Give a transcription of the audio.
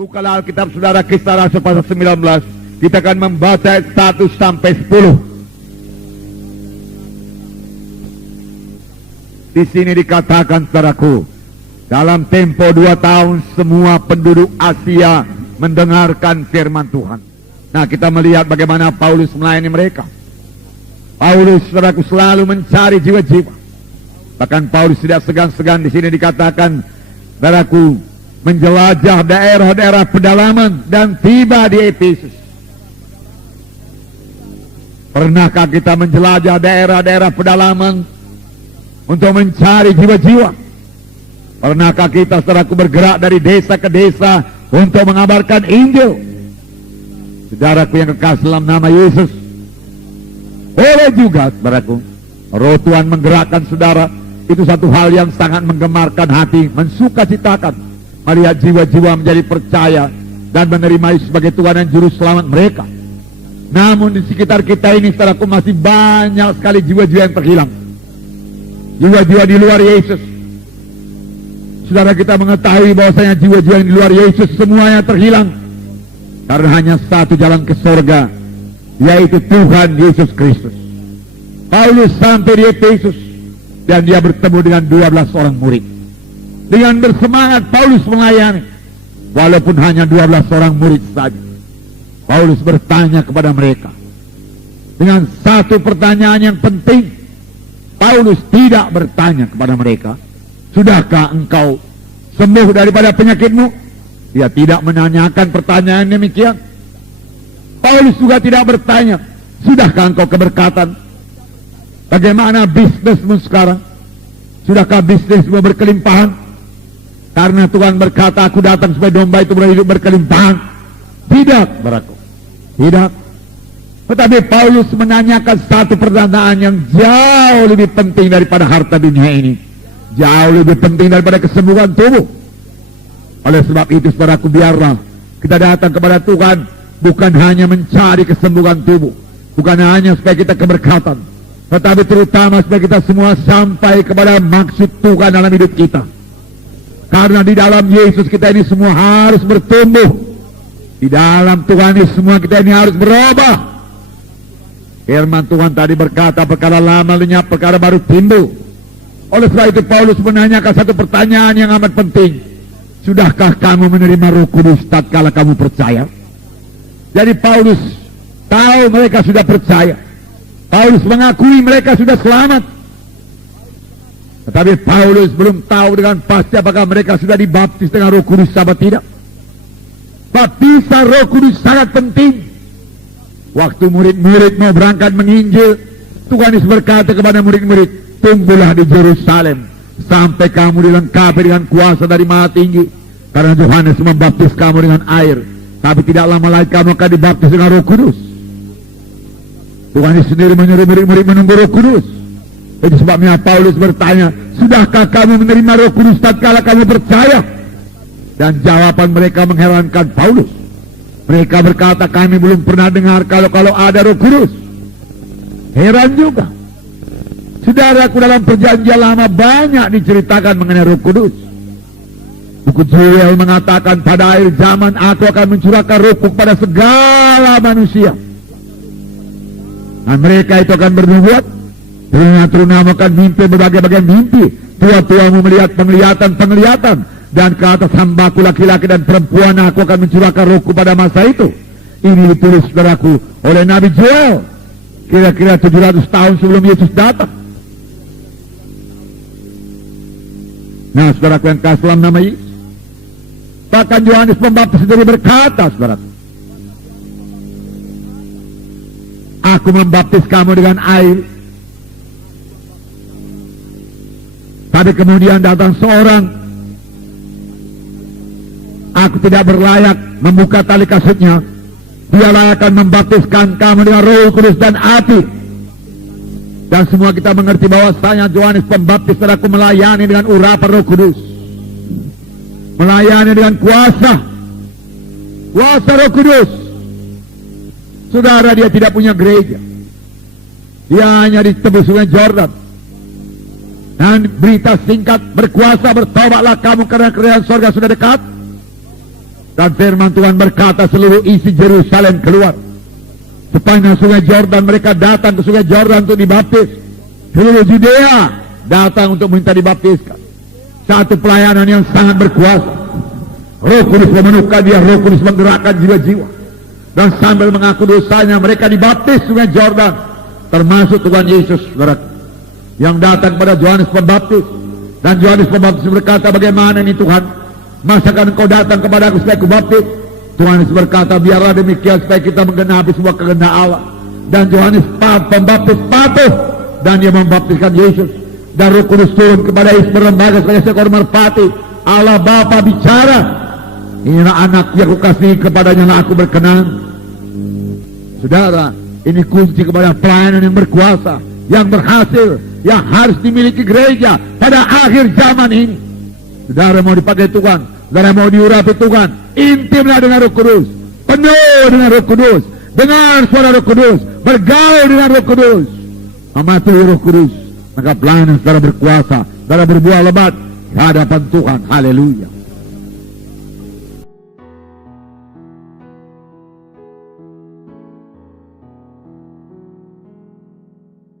Bukalah Alkitab saudara, Kisah Rasul pasal 19. Kita akan membaca 1 sampai 10. Di sini dikatakan saudaraku, dalam tempo 2 tahun semua penduduk Asia mendengarkan firman Tuhan. Nah, kita melihat bagaimana Paulus melayani mereka. Paulus saudaraku selalu mencari jiwa-jiwa. Bahkan Paulus tidak segan-segan, di sini dikatakan saudaraku menjelajah daerah-daerah pedalaman dan tiba di Efesus. Pernahkah kita menjelajah daerah-daerah pedalaman untuk mencari jiwa-jiwa? Pernahkah kita saudaraku bergerak dari desa ke desa untuk mengabarkan Injil? Saudaraku yang kekasih dalam nama Yesus, boleh juga saudaraku, roh Tuhan menggerakkan saudara. Itu satu hal yang sangat menggemarkan hati, mensukacitakan melihat jiwa-jiwa menjadi percaya dan menerima Yesus sebagai Tuhan dan Juru Selamat mereka. Namun di sekitar kita ini saudaraku masih banyak sekali jiwa-jiwa yang terhilang, jiwa-jiwa di luar Yesus. Saudara, kita mengetahui bahwasanya jiwa-jiwa yang di luar Yesus semuanya terhilang karena hanya satu jalan ke surga, yaitu Tuhan Yesus Kristus. Paulus sampai di Efesus dan dia bertemu dengan 12 orang murid. Dengan bersemangat Paulus melayani, walaupun hanya 12 orang murid saja. Paulus bertanya kepada mereka dengan satu pertanyaan yang penting. Paulus tidak bertanya kepada mereka, sudahkah engkau sembuh daripada penyakitmu? Dia tidak menanyakan pertanyaan demikian. Paulus juga tidak bertanya, sudahkah engkau keberkatan? Bagaimana bisnismu sekarang? Sudahkah bisnismu berkelimpahan? Karena Tuhan berkata, aku datang supaya domba itu berhidup berkelimpahan. Tidak, saudaraku, tidak. Tetapi Paulus menanyakan satu pertanyaan yang jauh lebih penting daripada harta dunia ini, jauh lebih penting daripada kesembuhan tubuh. Oleh sebab itu saudaraku, biarlah kita datang kepada Tuhan bukan hanya mencari kesembuhan tubuh, bukan hanya supaya kita keberkatan, tetapi terutama supaya kita semua sampai kepada maksud Tuhan dalam hidup kita. Karena di dalam Yesus kita ini semua harus bertumbuh. Di dalam Tuhan ini semua kita ini harus berubah. Firman Tuhan tadi berkata, perkara lama lenyap, perkara baru timbul. Oleh sebab itu Paulus menanyakan satu pertanyaan yang amat penting. Sudahkah kamu menerima Roh Kudus tatkala kamu percaya? Jadi Paulus tahu mereka sudah percaya. Paulus mengakui mereka sudah selamat. Tetapi Paulus belum tahu dengan pasti apakah mereka sudah dibaptis dengan Roh Kudus atau tidak. Baptisan Roh Kudus sangat penting. Waktu murid-murid mau berangkat menginjil, Tuhan Yesus berkata kepada murid-murid, tunggulah di Yerusalem sampai kamu dilengkapi dengan kuasa dari Maha Tinggi. Karena Yohanes membaptis kamu dengan air, tapi tidak lama lagi kamu akan dibaptis dengan Roh Kudus. Tuhan Yesus sendiri menyuruh murid-murid menunggu Roh Kudus. Itu sebabnya Paulus bertanya, sudahkah kamu menerima Roh Kudus tatkala kamu percaya? Dan jawaban mereka mengherankan Paulus. Mereka berkata, kami belum pernah dengar kalau ada Roh Kudus. Heran juga. Saudaraku, dalam perjanjian lama banyak diceritakan mengenai Roh Kudus. Buku Joel mengatakan, pada akhir zaman aku akan mencurahkan Rohku pada segala manusia. Dan mereka itu akan bernubuat. Teruna-teruna akan mimpi berbagai-bagai mimpi. Tua-tuamu melihat penglihatan-penglihatan. Dan ke atas hambaku laki-laki dan perempuan aku akan mencurahkan Rohku pada masa itu. Ini ditulis saudaraku oleh Nabi Joel kira-kira 700 tahun sebelum Yesus datang. Nah, saudaraku yang kasih dalam nama Yesus, bahkan Yohanes Pembaptis sendiri berkata, saudaraku, aku membaptis kamu dengan air, tapi kemudian datang seorang, aku tidak berlayak membuka tali kasutnya, dialah akan membaptiskan kamu dengan Roh Kudus dan api. Dan semua kita mengerti bahwasanya Yohanes Pembaptis aku melayani dengan urapan Roh Kudus, melayani dengan kuasa Roh Kudus. Saudara, dia tidak punya gereja, dia hanya di tepi sungai Jordan. Dan berita singkat, berkuasa, bertobatlah kamu karena kerajaan sorga sudah dekat. Dan firman Tuhan berkata seluruh isi Yerusalem keluar. Sepanjang sungai Jordan mereka datang ke sungai Jordan untuk dibaptis. Seluruh Judea datang untuk minta dibaptiskan. Satu pelayanan yang sangat berkuasa. Roh Kudus memenuhkan dia, Roh Kudus menggerakkan jiwa-jiwa. Dan sambil mengaku dosanya mereka dibaptis sungai Jordan. Termasuk Tuhan Yesus yang datang pada Yohanes Pembaptis. Dan Yohanes Pembaptis berkata, bagaimana ini Tuhan? Masakan engkau datang kepada aku supaya aku baptis? Tuhan Yesus berkata, biarlah demikian supaya kita menggenapi semua kehendak Allah. Dan Yohanes Pembaptis patuh dan dia membaptiskan Yesus. Dan Roh Kudus turun kepada Yesus berlembaga sebagai seekor merpati. Allah Bapa bicara, inilah anak yang aku kasih, kepadanya lah aku berkenan. Saudara, ini kunci kepada pelayanan yang berkuasa, yang berhasil, yang harus dimiliki gereja pada akhir zaman ini. Saudara mau dipakai Tuhan, saudara mau diurapi Tuhan, intimlah dengan Roh Kudus, penuh dengan Roh Kudus, dengar suara Roh Kudus, bergaul dengan Roh Kudus, amati Roh Kudus, maka pelayanan saudara berkuasa, saudara berbuah lebat di hadapan Tuhan. Haleluya.